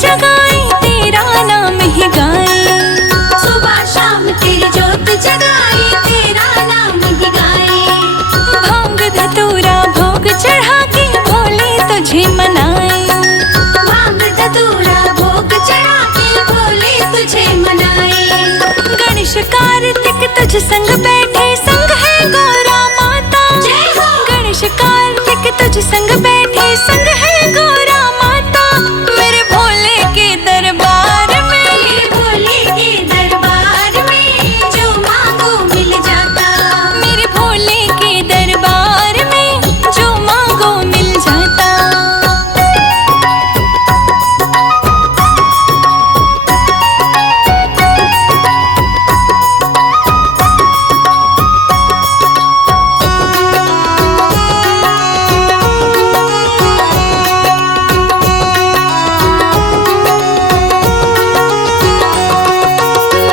जगाए तेरा नाम ही गाए। सुबह शाम तेरी ज्योत जगाए तेरा नाम ही गाए। भांग धतूरा भोग चढ़ा के भोले तुझे मनाए। भांग धतूरा भोग चढ़ा के भोले तुझे मनाए। गणेश कार्तिक तुझ संग बैठे संग है गौरा माता। जय हो। गणेश कार्तिक तुझ संग बैठे संग है गौरा माता। मेरे भोले के दरबार में, मेरे भोले के दरबार में जो मांगो मिल जाता। मेरे भोले के दरबार में जो मांगो मिल जाता।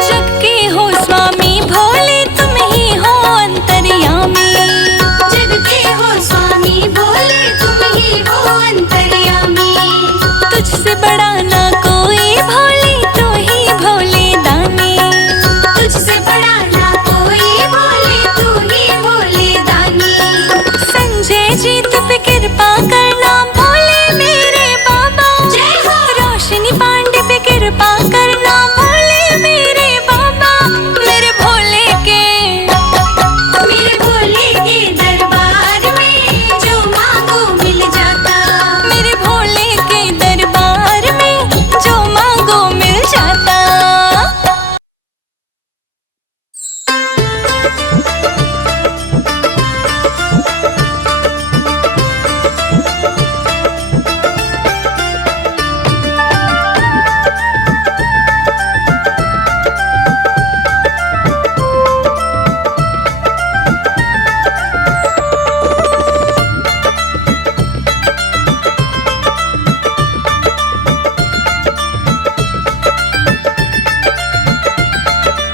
जग के हो स्वामी भोले तुम ही हो अंतर्यामी। जग के हो स्वामी भोले तुम ही हो अंतर्यामी। तुझसे बड़ा ना कोई भोले तू ही भोले दानी। तुझसे बड़ा ना कोई भोले तू ही भोले दानी। संजय जी तुझ पे कृपा करना भोले मेरे बाबा। जय हो। रोशनी पांडे पे कृपा करना भोले मेरे बाबा। मेरे भोले के, मेरे भोले के दरबार में जो मांगो मिल जाता। मेरे भोले के दरबार में जो मांगो मिल जाता।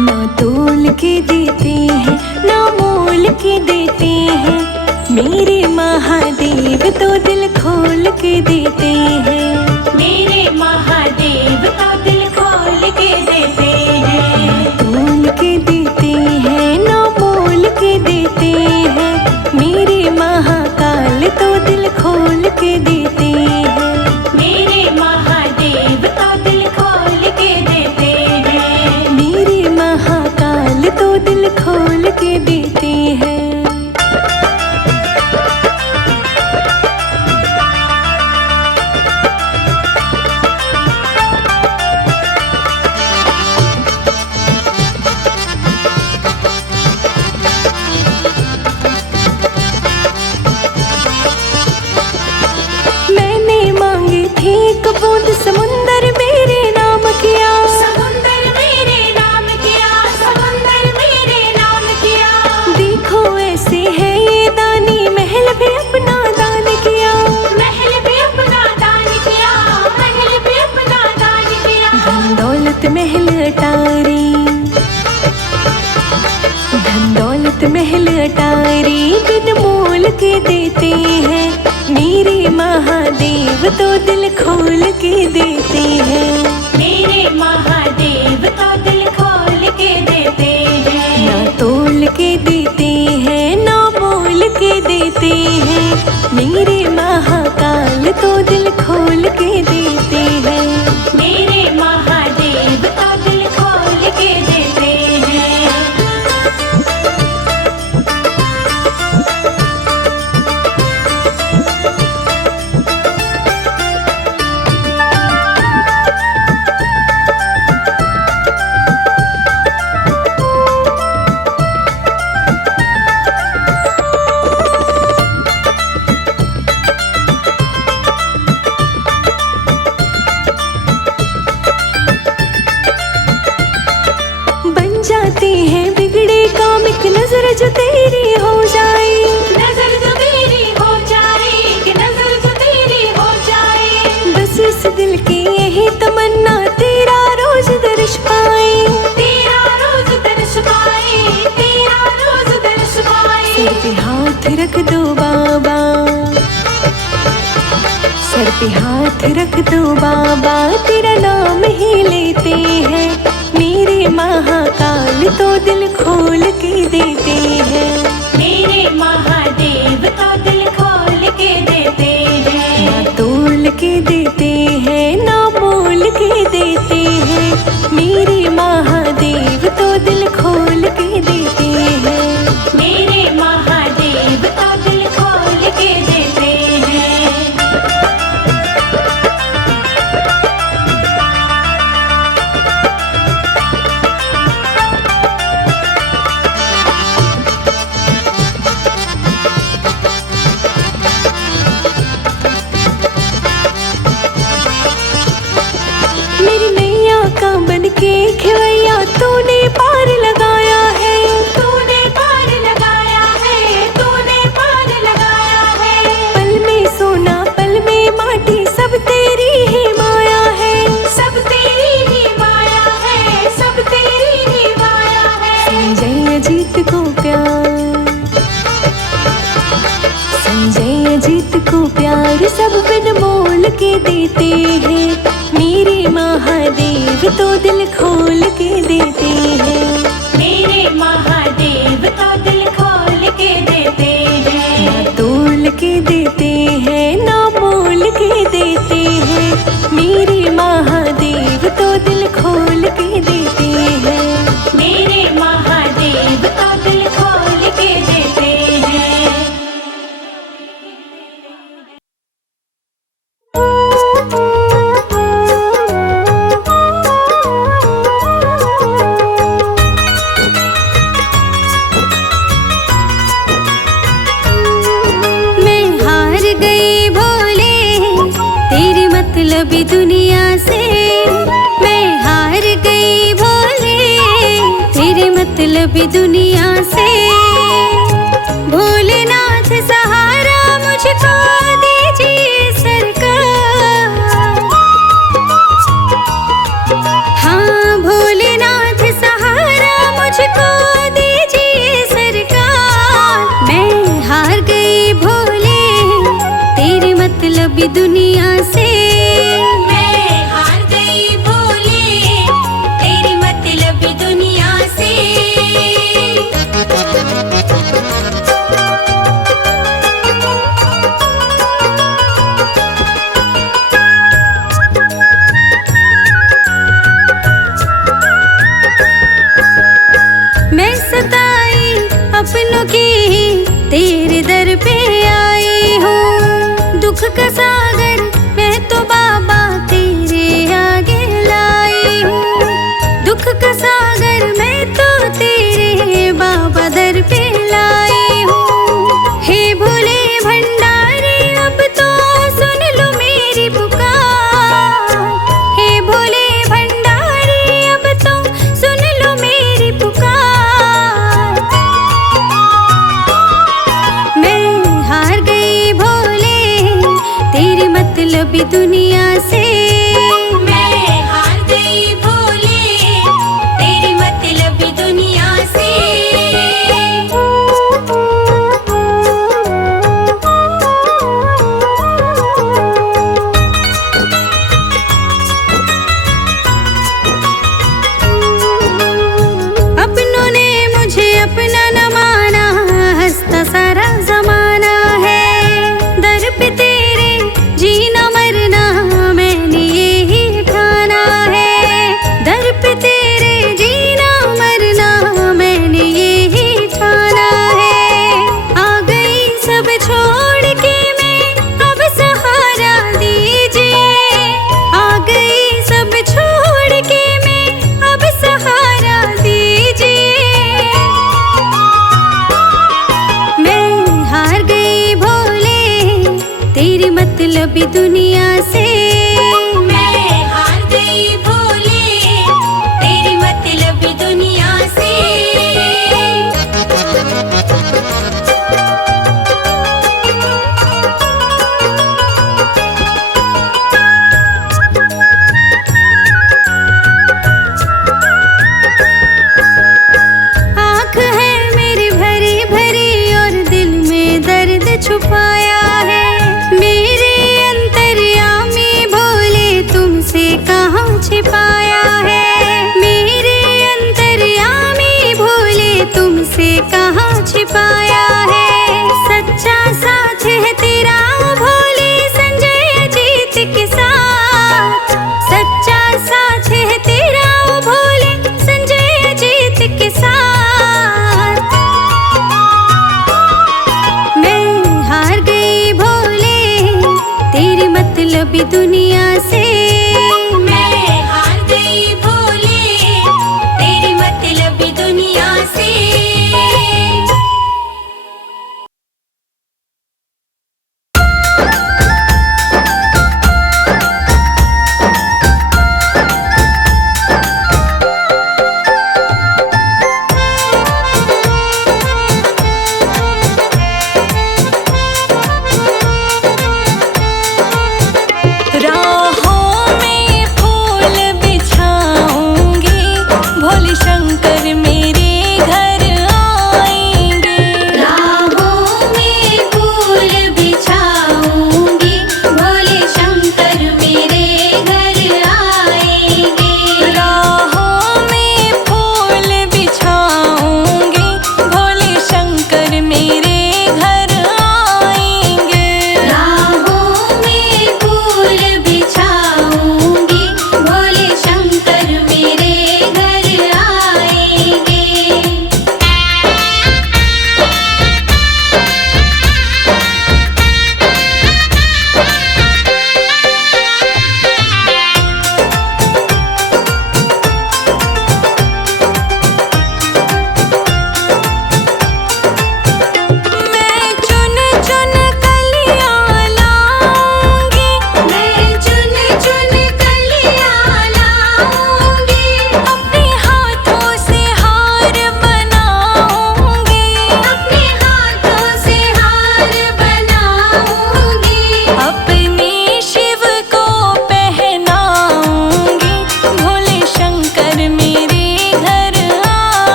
ना तोल के देते हैं ना मोल के देते हैं। मेरे महादेव तो दिल खोल के देते हैं। मेरे महादेव तो दिल खोल के देते हैं। तोल के देते हैं ना मोल के देते हैं। मेरे महाकाल तो दिल खोल के देते हैं। मेरे महादेव तो दिल खोल के देते हैं। मेरे महाकाल तो दिल खोल के देते हैं। मैंने मांगी थी एक बूंद समुंदर मेरे नाम किया। समुंदर मेरे नाम किया। समुंदर मेरे नाम किया। देखो ऐसे है ये दानी महल भी अपना दान किया। महल भी अपना दान किया। महल भी अपना दान किया। धन दौलत महल अटारी, धन दौलत महल अटारी बिन मोल के देते हैं। मेरे महादेव तो दिल खोल के देते हैं। मेरे महादेव तो दिल खोल के देते हैं। ना तोल के देते हैं ना मोल के देते हैं। मेरे महाकाल तो दिल खोल के देते हैं। मेरे महादेव तो दिल खोल के देते हैं। जाते हैं बिगड़े काम एक नजर जो तेरी हो जाए। नजर जो तेरी हो जाए। कि नजर जो तेरी हो जाए। बस इस दिल की यही तमन्ना तेरा रोज दर्श पाए। तेरा रोज दर्श पाए। तेरा रोज दर्श पाए। सर पे हाथ रख दो बाबा, सर पे हाथ हाथ रख दो बाबा, तेरा नाम ही लेते हैं। मेरे महाकाल तो दिल खोल के देते हैं। मेरे महादेव तो दिल खोल के देते हैं। ना तोल के देते हैं, ना मोल के देते हैं। मेरे महादेव तो दिल खोल के देते हैं। मेरे महादेव तो दिल खोल के देते हैं। मेरी नैया का बन के खेवैया तूने पार लगाया है। तूने पार लगाया है, तूने पार लगाया है। पल में सोना पल में माटी, सब तेरी ही माया है। सब तेरी ही माया है, सब तेरी ही माया है। संजय अजीत को प्यार, संजय अजीत को प्यार सब बिन मोल के देते हैं। मेरे महादेव तो दिल खोल के देते हैं। मेरे महादेव तो दिल खोल के देते हैं। ना तोल के देते हैं, ना मोल के देते हैं। मेरे महादेव तो दिल खोल के देते हैं। मेरे महादेव तो दिल खोल के देते हैं। मैं हार गई भोले तेरी मतलबी दुनिया से। मैं हार गई भोले तेरी मतलबी दुनिया से। भोलेनाथ सहारा मुझको दीजिए सरकार। हाँ भोलेनाथ सहारा मुझको दीजिए सरकार। मैं हार गई भोले तेरी मतलबी दुनिया से। मैं हार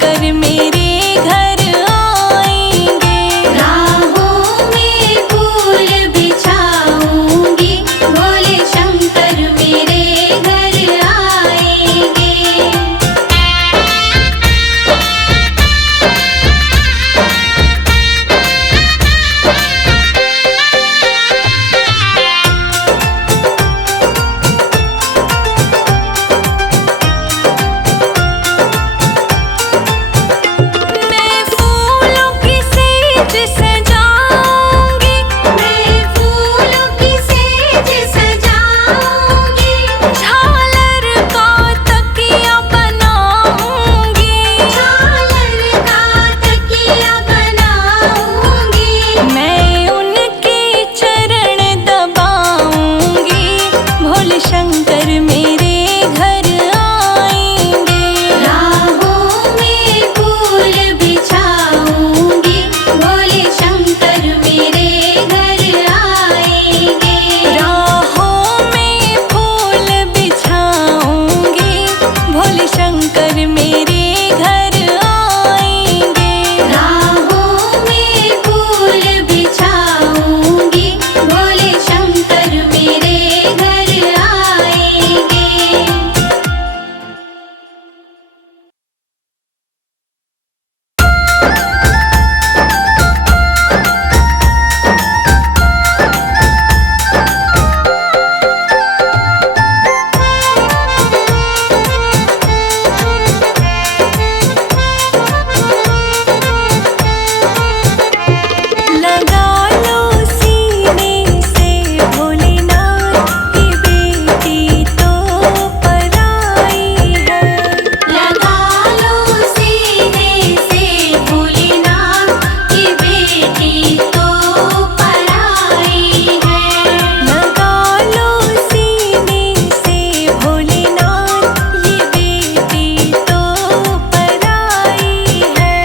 शंकर मेरे घर आएंगे। राहों में फूल बिछाऊंगी, भोले शंकर मेरे घर आएंगे। मैं फूलों की सेज सजाऊंगी, मैं फूलों की सेज सजाऊंगी, झालर का तकिया बनाऊंगी। झालर का तकिया बनाऊंगी। मैं उनके चरण दबाऊंगी, भोले शंकर मेरे घर आएंगे। राहों में फूल बिछाऊंगी, भोले शंकर मेरे घर आएंगे। राहों में फूल बिछाऊंगी, भोले शंकर मेरे घर आएंगे। राहों में फूल बिछाऊंगी, भोले शंकर मेरे घर आएंगे। लगा लो सीने से भोलेनाथ, ये बेटी तो पराई है। लगा लो सीने से भोलेनाथ, ये बेटी तो पराई है। लगा लो सीने से भोलेनाथ, ये बेटी तो पराई है।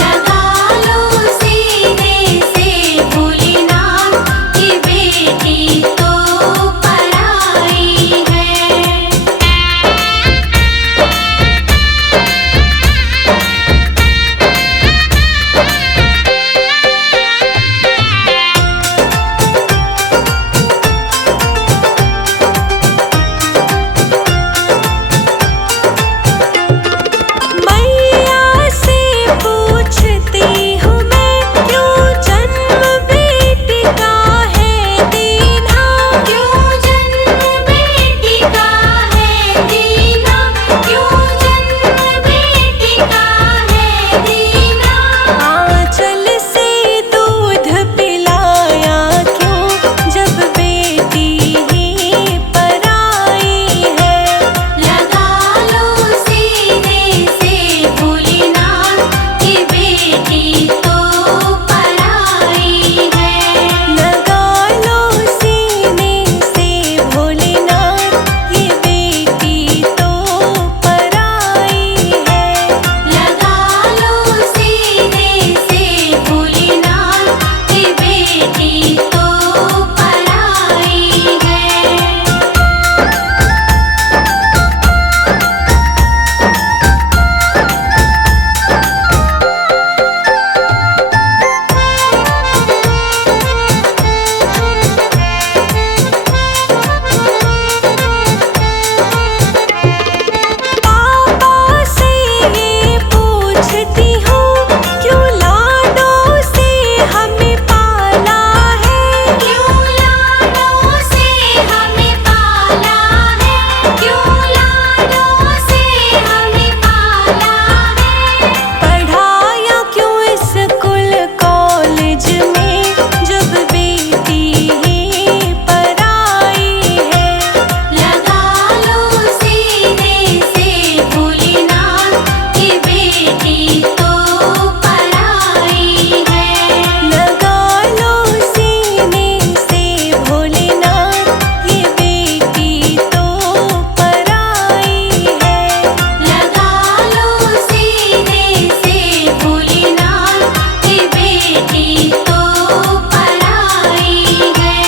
लगा लो सीने से भोलेनाथ, ये बेटी तो पराई है। मैया से पूछती हूँ मैं, क्यों जन्म बेटी का है दीना। क्यों जन्म बेटी का है दीना, क्यों जन्म बेटी का है दीना। आंचल से दूध पिलाया क्यों, जब बेटी ही पराई है। लगा लो सीने से भोलेनाथ, ये बेटी तो पराई है। लगा लो सीने से भोलेनाथ, ये बेटी तो पराई है। लगा लो सीने से भोलेनाथ, ये बेटी तो पराई है। पापा से ये पूछती हूँ, क्यों लाडों से हमें पाला है। क्यों लाडों से हमें पाला है, क्यों लाडों से हमें पाला है। पढ़ाया क्यों स्कूल कॉलेज में, जब बेटी ही पराई है। लगा लो सीने से भोलेनाथ, ये बेटी तो पराई है। लगा लो सीने से भोलेनाथ, ये बेटी तो पराई है। लगा लो सीने से भोलेनाथ, ये बेटी तो पराई है।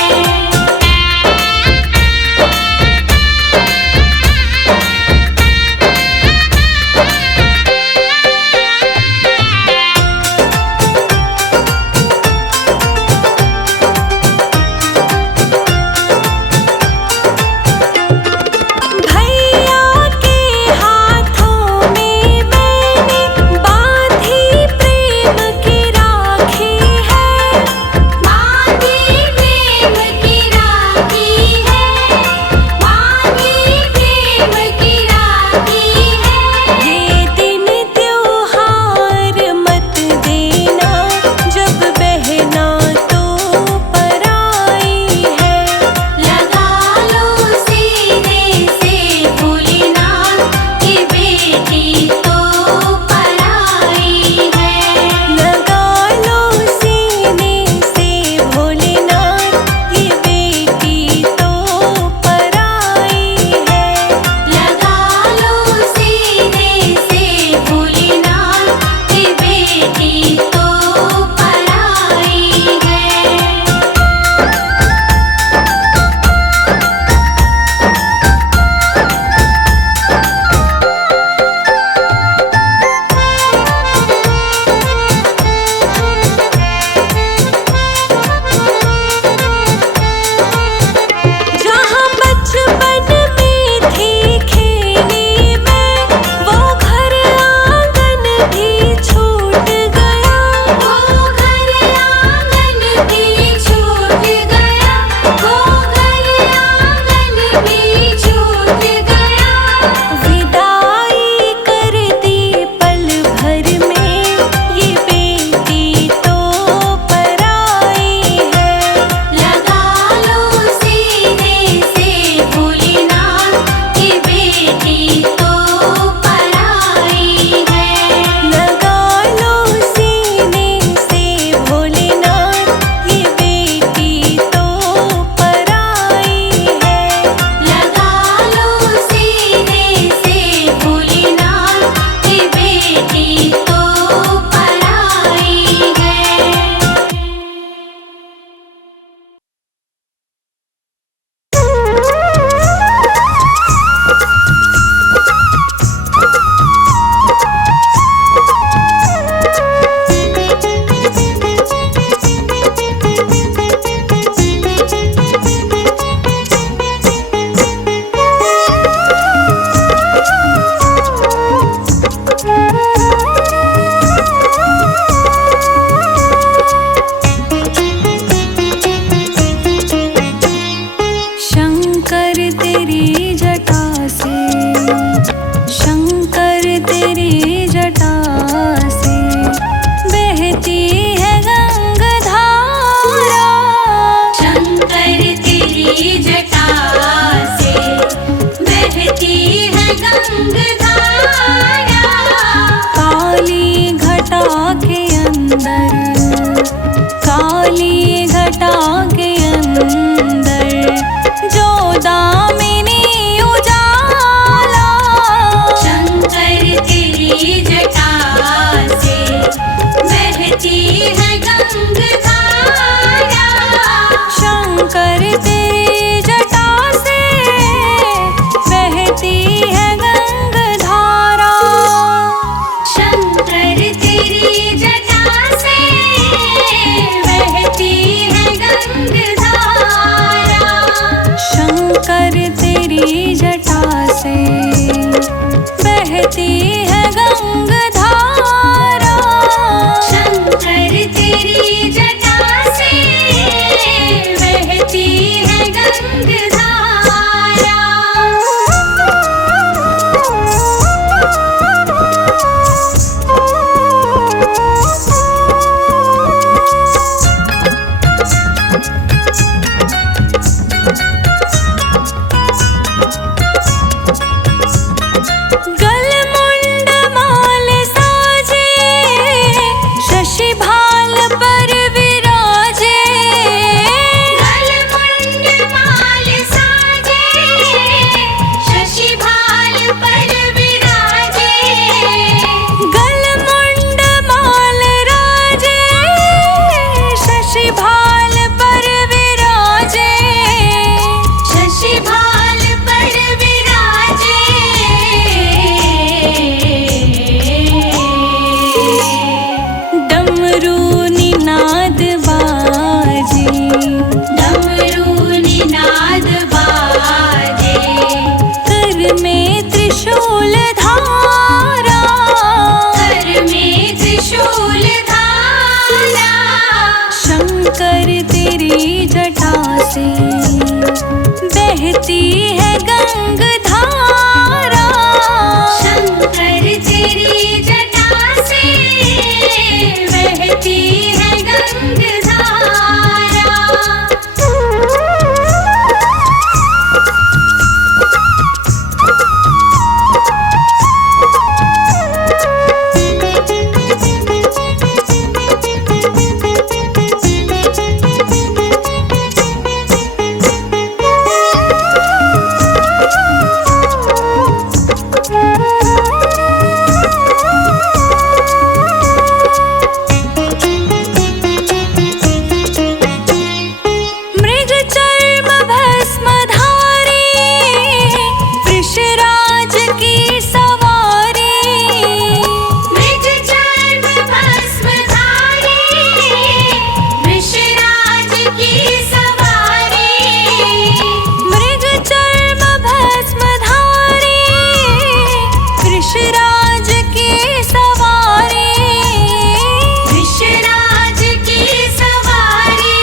अंदर, काली घटा के अंदर जो दामिनी उजाला। शंकर तेरी जटा से बहती है गंगधारा। शंकर तेरी जटा से बहती है गंगधारा। शंकर तेरी जटा से बहती है गंगधारा। शंकर तेरी जटा से बहती है गंगधारा। शंकर तेरी जटा से बहती है गंगधारा। गलमुंड माल साजे शशि भाल पर विराजे। गलमुंड माल साजे शशि भाल पर विराजे। गलमुंड माल राजे शशि भाल पर विराजे। शशि भाल पर विराजे। डमरू निनाद बाजे। डमरू निनाद बाजे। कर में त्रिशूल धारा। कर में त्रिशूल धारा। शंकर तेरी जटा से बहती है गंगधारा। शंकर तेरी जटा से बहती है गंगधारा। मृग चर्म भस्मधारी वृषराज की सवारी। मृग चर्म भस्मधारी वृषराज की सवारी। मृग चर्म भस्मधारी वृषराज की सवारी। वृषराज की सवारी।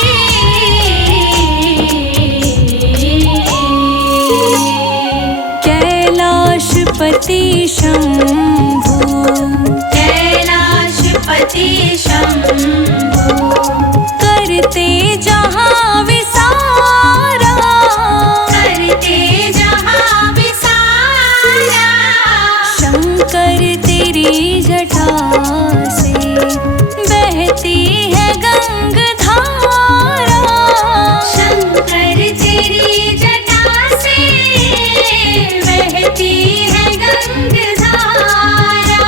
कैलाशपति शंभु। कैलाशपति शंभु। करते जहाँ विसारा। करते जहाँ विसारा। शंकर तेरी जटा से बहती है गंगधारा। शंकर तेरी जटा से बहती है गंगधारा।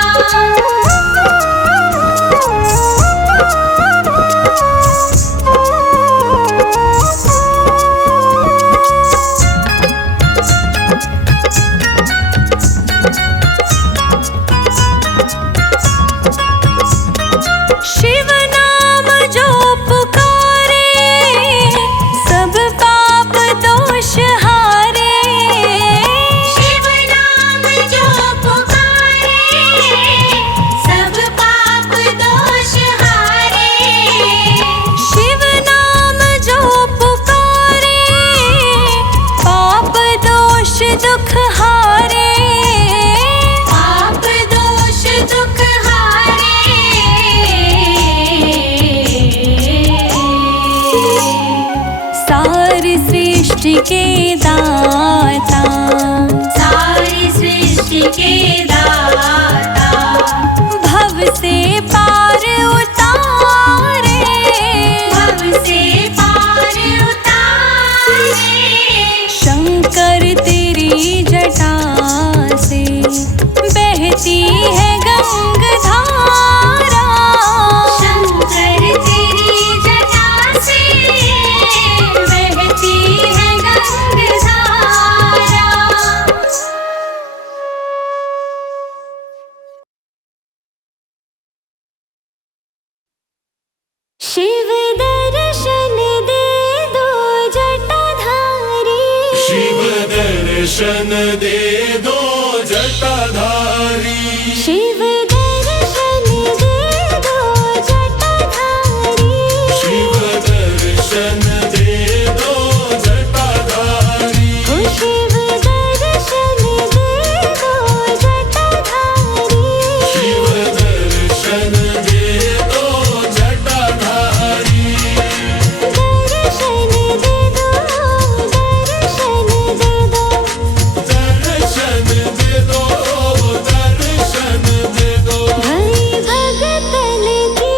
शिव नाम जो पुकारे सब पाप दोष हारे। शिव नाम जो पुकारे सब पाप दोष हारे। शिव नाम जो पुकारे पाप दोष दुख हारे। पाप दोष दुख हारे। सारी सृष्टि के दाता। सारी सृष्टि के दाता। भव से पार उतार। दर्शन दे दो जटाधारी। शिव दर्शन दे दो जटाधारी। शिव दर्शन दे दो जटाधारी। ओ शिव दर्शन दे दो जटाधारी। शिव दर्शन दे दो जटाधारी। दर्शन दे दो, दर्शन दे दो। दर्शन दे दो, दर्शन दे दो। भई भगतन की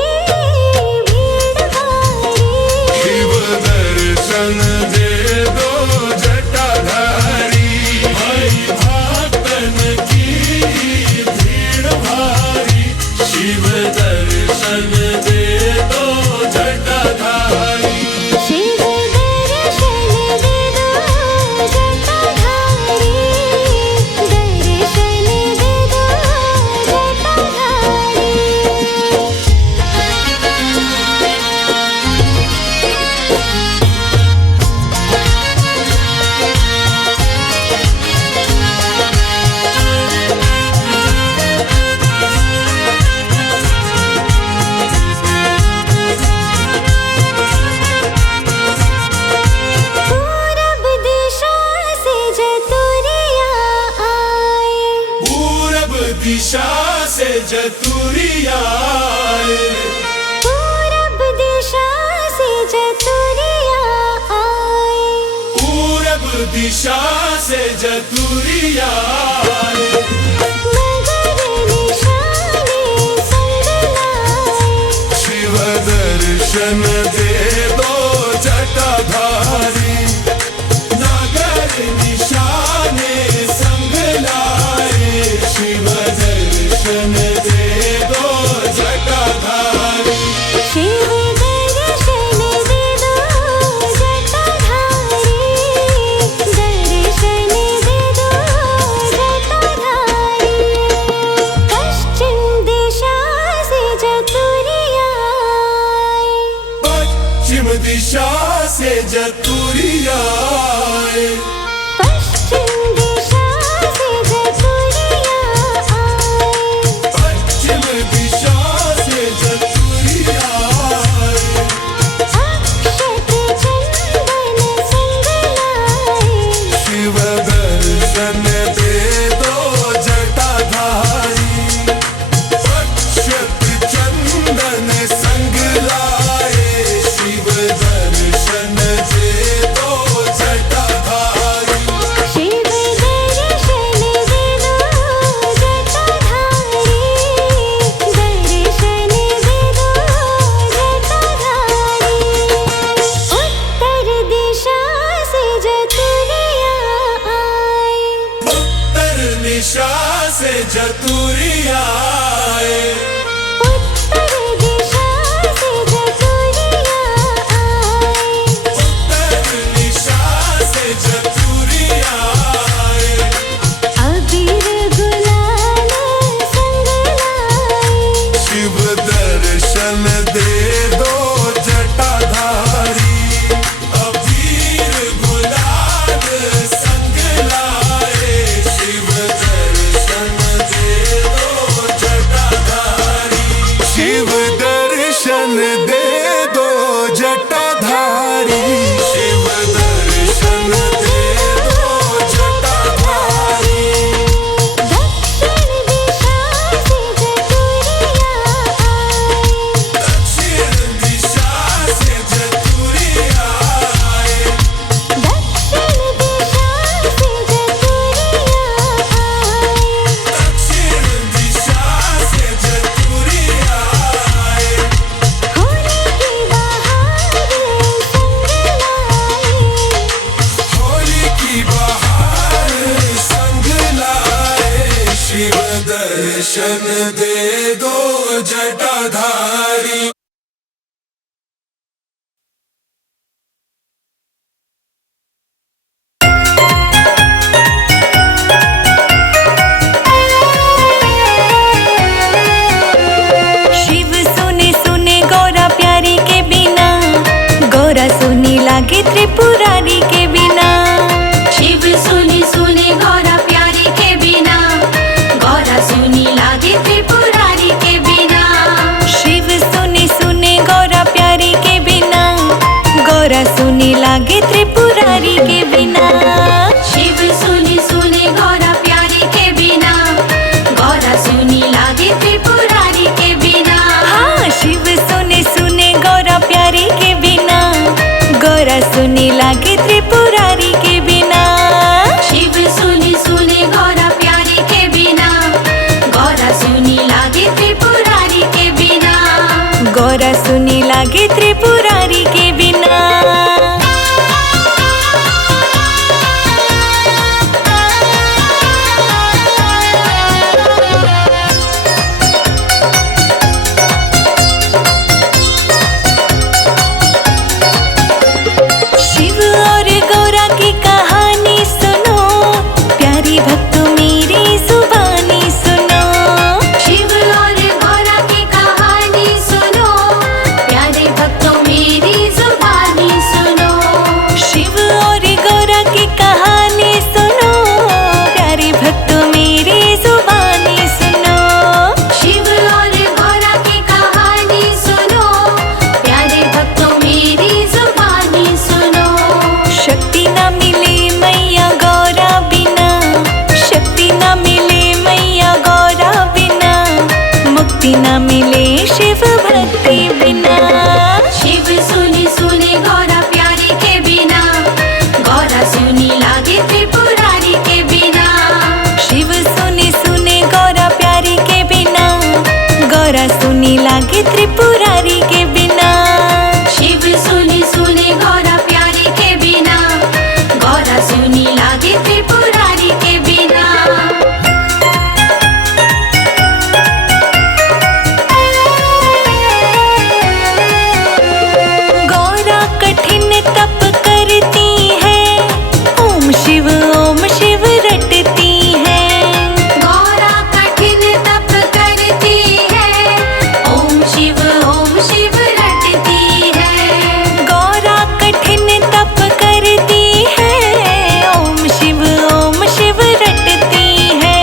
भीड़ भारी। शिव दर्शन दे दो जटाधारी। भाई भक्तन की भीड़ भारी। शिव दर्शन दे दो जटाधारी। शिव दर्शन दे दो जटाधारी। दर्शन दे दो जटाधारी। पूरब दिशा से जतुरिया आए। पूरब दिशा से जतुरिया आए। पूरब दिशा से जतुरिया आए। पूरब दिशा से जतुरिया आए। नगर निशाने संग लाए। शिव दर्शन दे दो जटाधारी। नगर निशाने संग लाए। शिव दर्शन दे दो जटाधारी। शिव दर्शन दे दो जटाधारी। दर्शन दे दो जटाधारी। पश्चिम दिशा से जतुरिया आए। पश्चिम दिशा से जतुरिया आए। पश्चिम दिशा से जतुरिया आए। पश्चिम दिशा से जतुरिया आए। अक्षत चंदन संग लाए। शिव दर्शन दे दो जटाधारी। अक्षत चंदन संग लाए। शिव दर्शन दे दो जटाधारी। शिव दर्शन दे दो जटाधारी। दर्शन दे दो जटाधारी। उत्तर दिशा से जतुरिया आए। उत्तर दिशा से जतुरिया आए। उत्तर दिशा से जतुरिया आए। उत्तर दिशा से जतुरिया आए। अबीर गुलाल संग लाए। शिव दर्शन दे दो जटाधारी। अबीर गुलाल संग लाए। शिव दर्शन दे दो जटाधारी। शिव दर्शन दे दो जटाधारी। शिव दर्शन दे दो जटाधारी। दक्षिण दिशा से जतुरिया आए। दक्षिण दिशा से जतुरिया आए। दक्षिण दिशा से जतुरिया आए। दक्षिण दिशा से जतुरिया आए। होली की बहार संग लाए। होली की बहार संग लाए। शिव दर्शन दे दो जटाधारी। शिव सुने सुने गौरा प्यारी के बिना। गौरा सुनी लागे त्रिपुरारी के बिना। शिव सुनी सुनी गौरा सुनी लागे त्रिपुरारी के बिना। शिव सुनी सुने गौरा प्यारी के बिना, गौरा सुनी लागे त्रिपुरारी के बिना। हाँ, शिव सुने सुने गौरा प्यारी के बिना, गौरा सुनी लागे त्रिपुरारी के बिना। शिव सुनी सुने गौरा प्यारी के बिना, गौरा सुनी लागे त्रिपुरारी के बिना। गौरा सुनी लागे त्रिपुरारी के बिना। शिव और गौरा की कहानी सुनो, प्यारी भक्तों मेरी जुबानी सुनो। शिव और गौरा की कहानी सुनो, प्यारे भक्तों मेरी जुबानी सुनो। शिव और गौरा की कहानी सुनो, प्यारे भक्तों मेरी जुबानी सुनो। शिव और गौरा की कहानी सुनो, प्यारे भक्तों मेरी जुबानी सुनो। शक्ति न मिले मैया गौरा बिना, शक्ति न मिले मैया गौरा बिना, मुक्ति न मिले शिव भक्ति बिना। शिव सुनी सुने गौरा प्यारी के बिना, गौरा सुनी लागे त्रिपुरारी के बिना। शिव सुने सुने गौरा प्यारी के बिना, गौरा सुनी लागे त्रिपुरारी के बिना। शिव सुनी सुने गौरा प्यारी के बिना, गौरा सुनी लागे त्रिपुरारी के बिना। गौरा कठिन तप करती है, ओम शिव रटती है। गौरा कठिन तप करती है, ओम शिव रटती है। गौरा कठिन तप करती है, ओम शिव रटती है।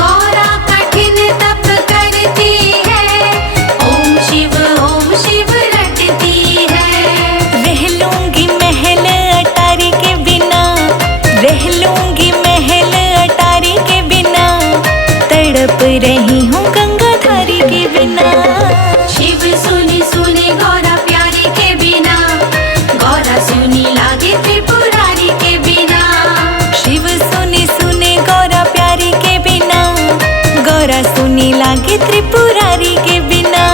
गौरा कठिन तप करती है, ओम शिव रटती है। रह लूंगी महल अटारी के बिना, रह लूंगी महल अटारी के बिना, तड़प रही हूँ गंगाधारी के बिना। शिव सुनी सुने गौरा प्यारी के बिना, गौरा सुनी लागे त्रिपुरारी के बिना। शिव सुने सुने गौरा प्यारी के बिना, गौरा सुनी लागे त्रिपुरारी के बिना।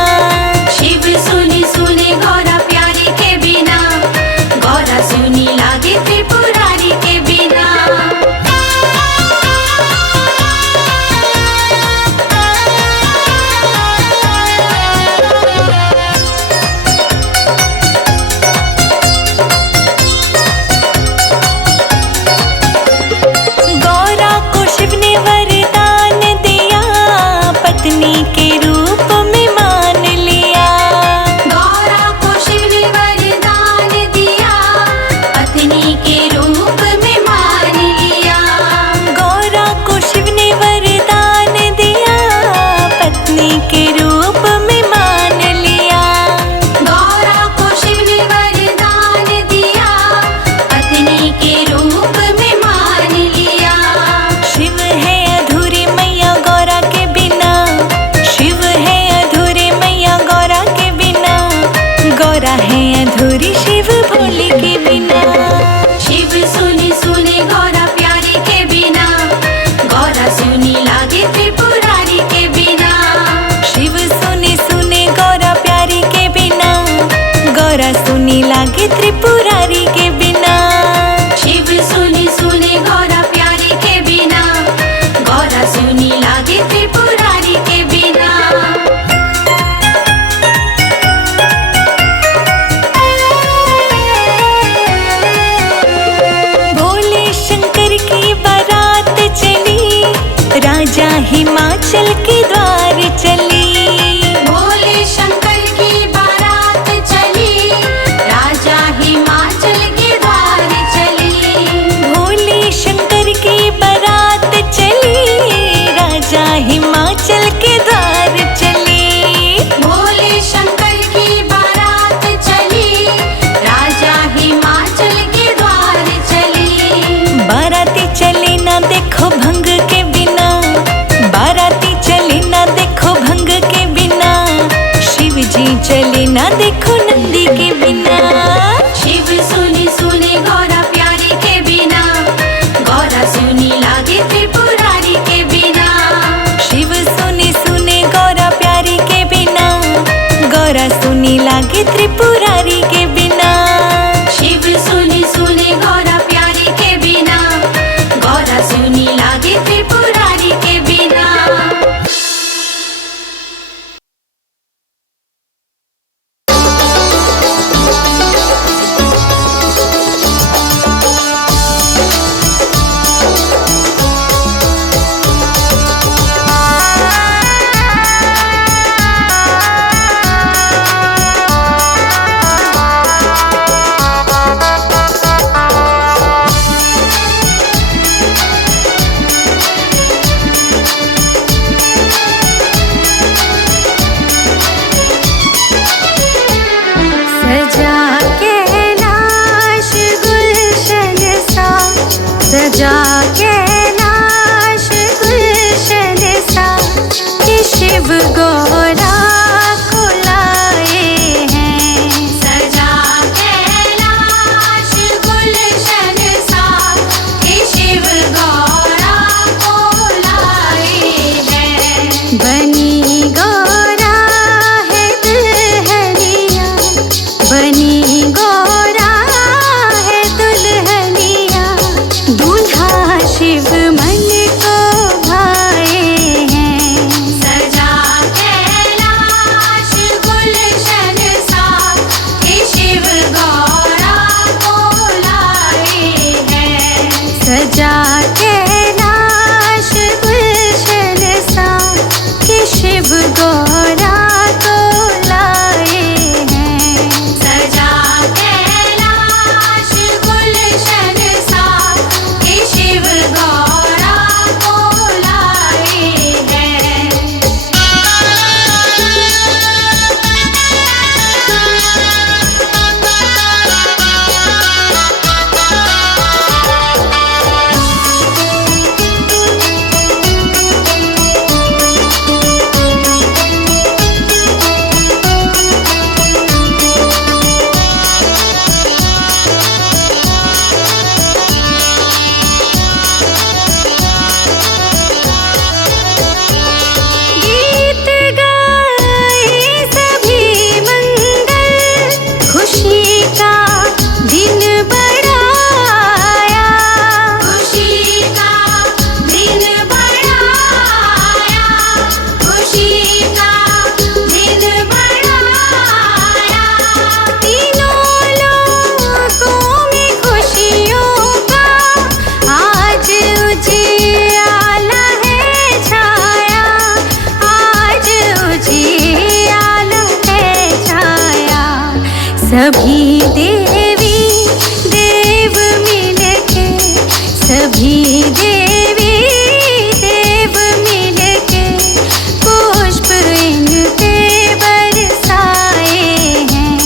शिव सुनी सुने गौरा प्यारी के बिना, गौरा सुनी लागे त्रिपुरारी के बिना। गौरा को शिव ने वरदान दिया, पत्नी के रूप में मान लिया। गौरा को शिव ने वरदान दिया, पत्नी के रूप में मान लिया। गौरा को शिव ने वरदान दिया, पत्नी के रूप में मान लिया। गौरा को शिव ने वरदान दिया, पत्नी के रूप में मान लिया। शिव है अधूरे मैया गौरा के बिना, शिव है अधूरे मैया गौरा के बिना, गौरा है अधूरी शिव भोले के बिना। शिव सुनी सुने गौरा प्यारी के बिना, गौरा सुनी लागे त्रिपुरारी के बिना। शिव सुने सुने गौरा प्यारी के बिना, गौरा सुनी लागे त्रिपुरारी के बिना। शिव सुनी सुने गौरा प्यारी के बिना, गौरा सुनी लागे त्रिपुरारी के बिना। भोले शंकर की बारात चली, राजा हिमाचल के द्वार चली। भोले शंकर की बारात चली, राजा हिमाचल नहीं चले ना देखो नंदी के बिना। शिव सुनी सुने गौरा प्यारी के बिना, गौरा सुनी लागे त्रिपुरारी के बिना। शिव सुने सुने गौरा प्यारी के बिना, गौरा सुनी लागे त्रिपुरारी के बिना। शिव सुनी सुने गौरा प्यारी के बिना, गौरा सुनी लागे त्रिपुरारी के बिना। सजा कैलाश गुलशन सा कि शिव गौरा को लाए हैं। सजा कैलाश गुलशन सा कि शिव गौरा को लाए हैं। बनी गौरा है दुल्हनिया, बनी गौरा है दुल्हनिया, दूल्हा शिव मन को भाए हैं। सजा कैलाश गुलशन सा कि शिव गौरा को लाए हैं। सजा कैलाश गुलशन सा कि शिव गौरा को लाए हैं। सजा कैलाश गुलशन सा कि शिव गौरा को लाए हैं। गीत गाए सभी मंगल, खुशी का दिन बढ़ाया। खुशी का दिन बढ़ाया, खुशी का दिन बढ़ाया। तीनों लोकों में खुशियों का आज उजियाला है छाया, आज उजियाला है छाया। सभी देवी देव मिलके, सभी देवी देव मिलके पुष्प इन पे बरसाए हैं।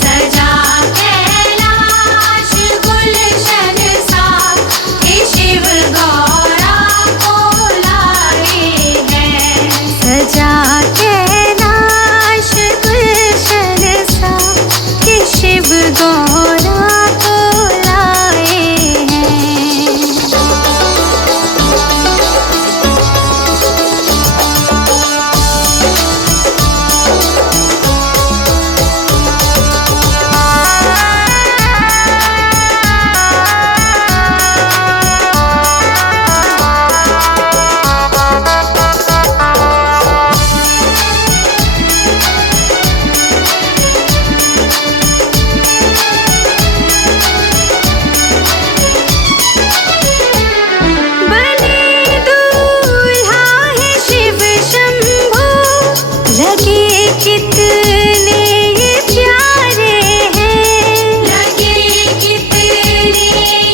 सजा कैलाश गुलशन सा कि शिव गौरा को लाए हैं। सजा कैलाश गुलशन सा कि शिव गौरा को लाए हैं। बने दूल्हा है शिव शंभू, लगे कितने ये प्यारे हैं। लगे कितने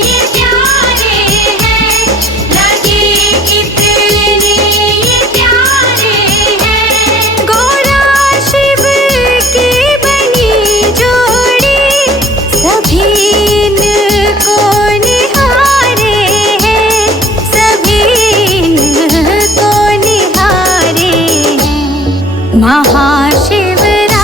ये प्यारे हैं, लगे कितने ये प्यारे हैं। गौरा शिव की बनी जोड़ी, सभी इनको निहारे हैं, सभी इनको निहारे हैं। महाशिवरात्रि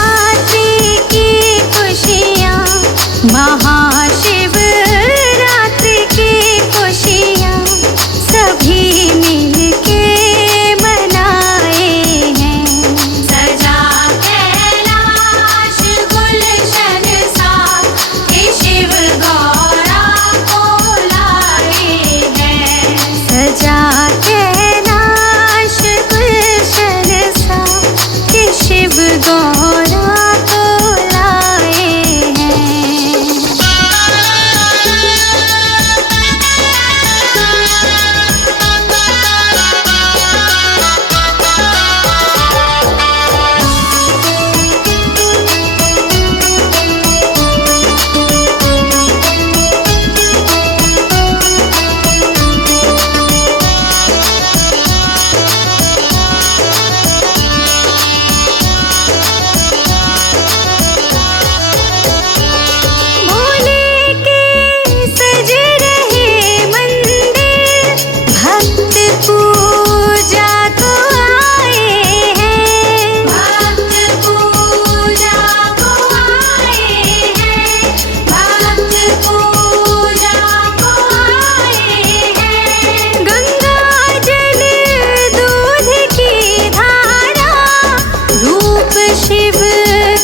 शिव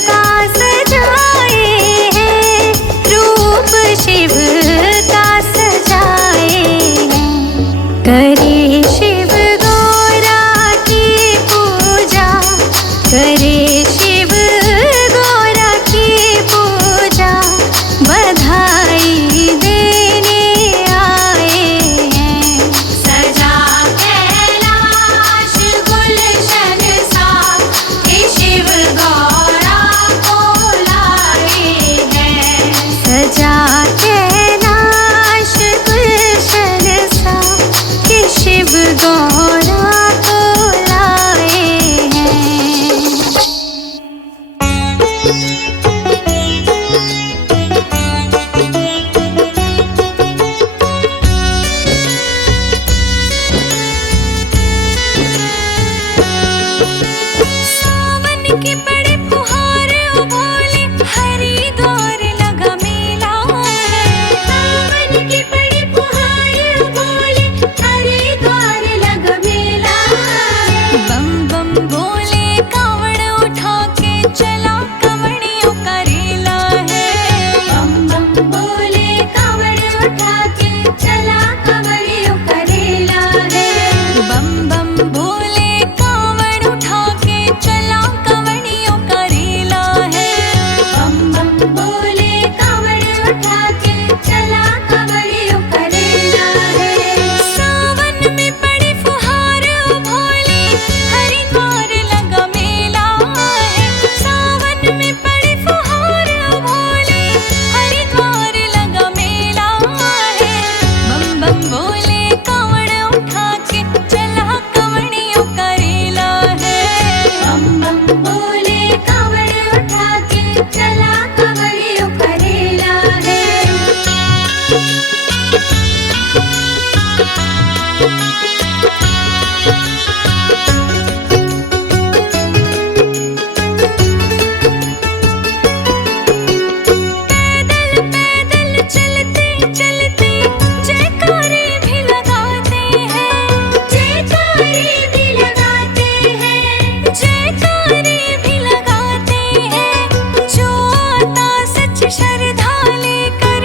का सजाए हैं, रूप शिव का सजाए हैं। करे शिव गौरा की पूजा, करे शिव गौरा की पूजा, बधाई देने आए हैं। सजा कैलाश गुलशन सा, हे शिव गौरा को लाए हैं। सजा कैलाश गुलशन सा, कि शिव गौरा को लाए हैं। सावन की बड़ी फुहार ओ भोले, हरिद्वार लगा मेला है। सावन की बड़ी फुहार बोले, हरिद्वार लग मेला है। बम बम बोले कावड़ उठा के चला, कवड़ियों का रेला है। बम बम बोले कावड़ उठा के चला, कवड़ियों का रेला है। बम बम बोले कावड़ उठा के चला, कवड़ियों का रेला है। बम बम बोले कावड़ उठा के चला, कवड़ियों का रेला है। सावन में बड़ी फुहार ओ भोले, हरिद्वार लगा मेला है। सावन में बड़ी फुहार ओ भोले, हरिद्वार लगा मेला है। बम बम बोले कावड़ उठा के चला, कवड़ियों का रेला है। बम बम बोले कावड़ उठा के चला, कवड़ियों का रेला है। पैदल पैदल चलते चलते जयकारे भी लगाते हैं। जयकारे भी लगाते हैं। जयकारे भी लगाते हैं। जो आता सच श्रद्धा लेकर,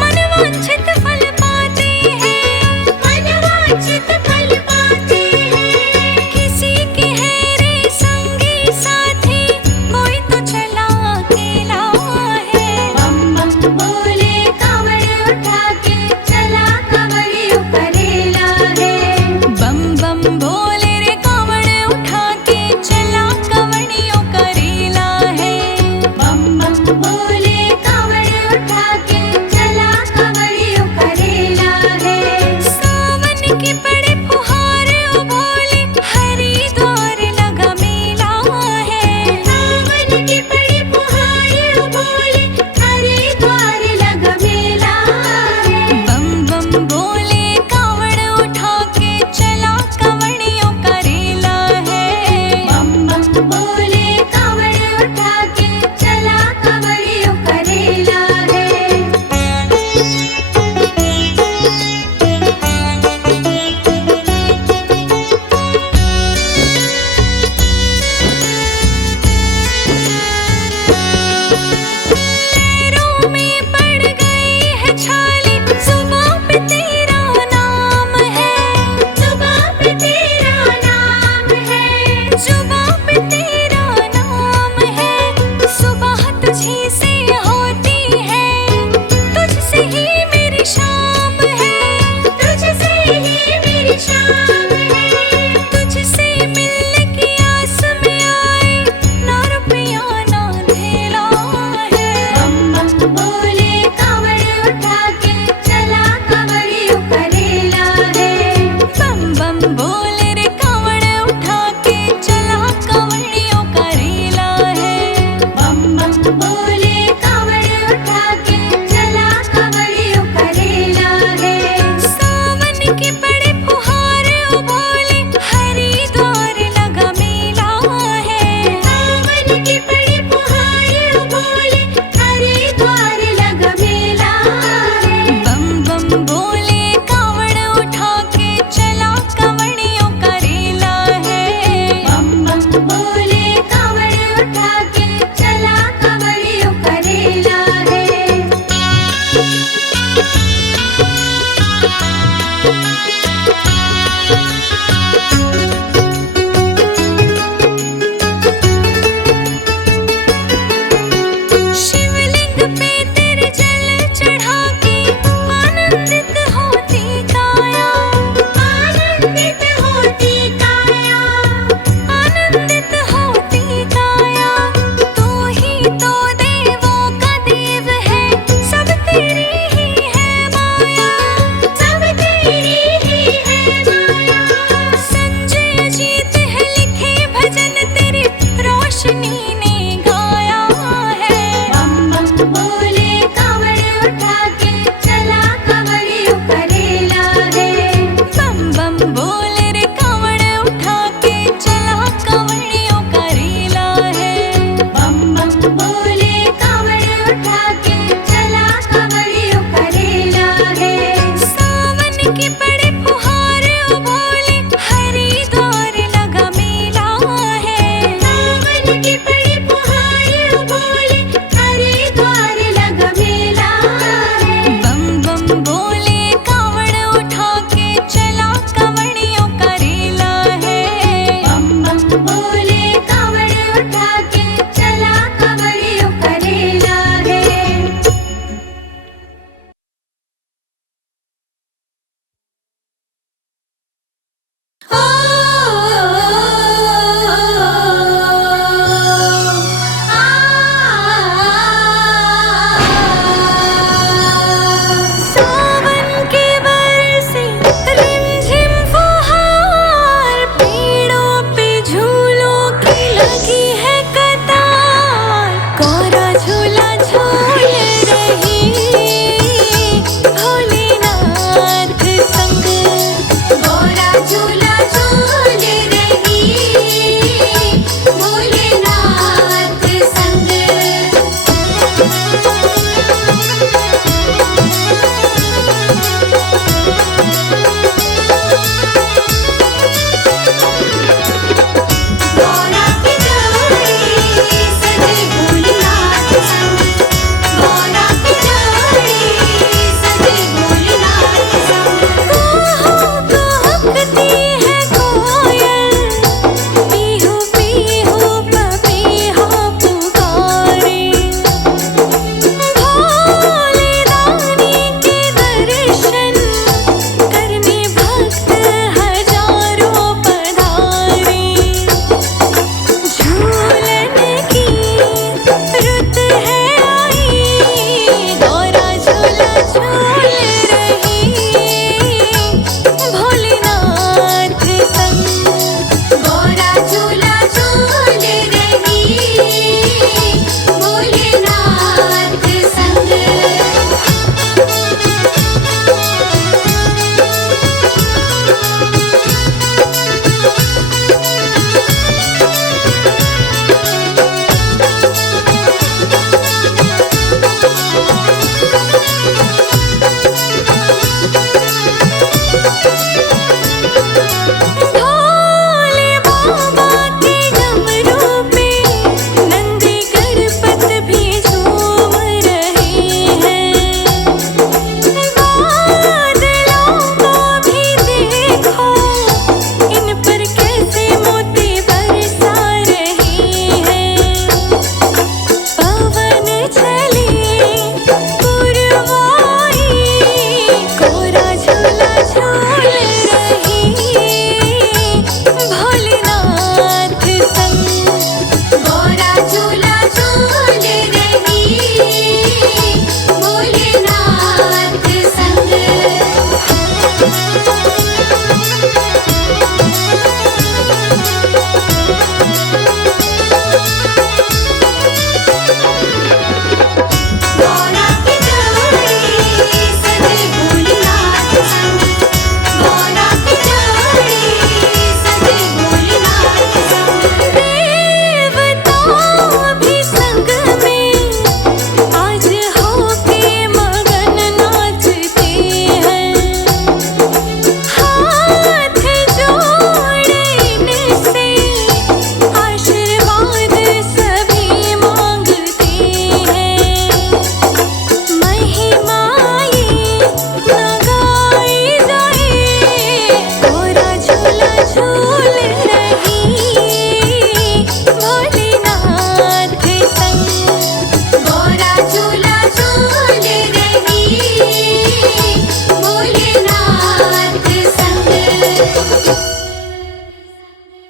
मनवांछित फल पाते हैं। मनवांछित फल पाते हैं। किसी के है रे संगी साथी, कोई तो चला अकेला है। बम बम बोले कावड़ उठा के चला, कवड़ियों का रेला है। बम बम बोले रे कावड़ उठा के चला, कवड़ियों का रेला है। बम बम बोले कावड़ उठा के चला, कवड़ियों का रेला है। सावन की बड़ी फुहार ओ भोले, हरिद्वार लगा मेला है। सावन की